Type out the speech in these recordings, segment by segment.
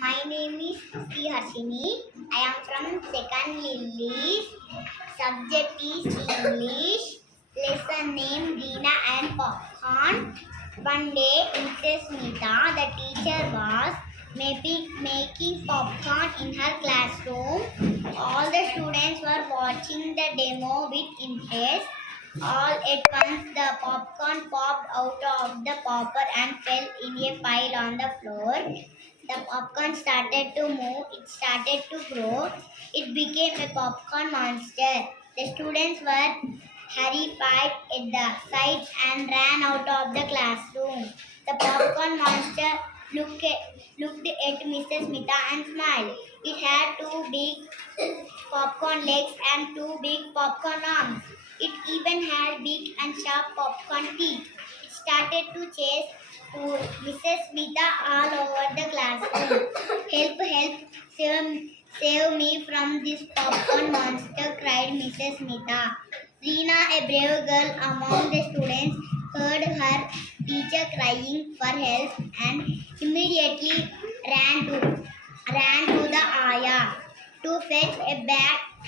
My name is Sriharshini. I am from second LILIES. Subject is English. Lesson name Rina and Popcorn. One day, Mrs. Nita, the teacher, was making popcorn in her classroom. All the students were watching the demo with interest. All at once, the popcorn popped out of the popper and fell in a pile on the floor. The popcorn started to move, it started to grow, it became a popcorn monster. The students were horrified at the sight and ran out of the classroom. The popcorn monster looked at Mrs. Smita and smiled. It had two big popcorn legs and two big popcorn arms. It even had big and sharp popcorn teeth. It started to chase Mrs. Smita all over the classroom. Help, save me from this popcorn monster, cried Mrs. Smita. Rina, a brave girl among the students, heard her teacher crying for help and immediately ran to the ayah to fetch a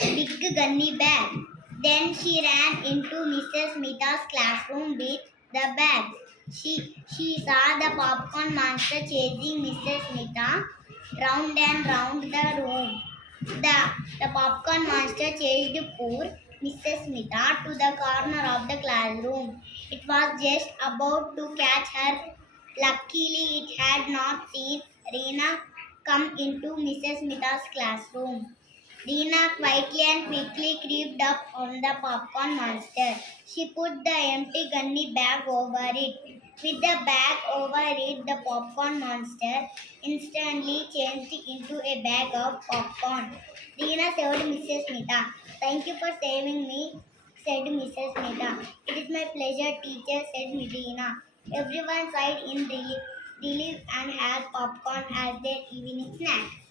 big gunny bag. Then she ran into Mrs. Smita's classroom with the bag. She saw the popcorn monster chasing Mrs. Smita round and round the room. The popcorn monster chased poor Mrs. Smita to the corner of the classroom. It was just about to catch her. Luckily, it had not seen Rina come into Mrs. Smita's classroom. Rina quietly and quickly crept up on the popcorn monster. She put the empty gunny bag over it. With the bag over it, the popcorn monster instantly changed into a bag of popcorn. Rina saved Mrs. Smita. Thank you for saving me, said Mrs. Smita. It is my pleasure, teacher, said Rina. Everyone sighed in relief and had popcorn as their evening snack.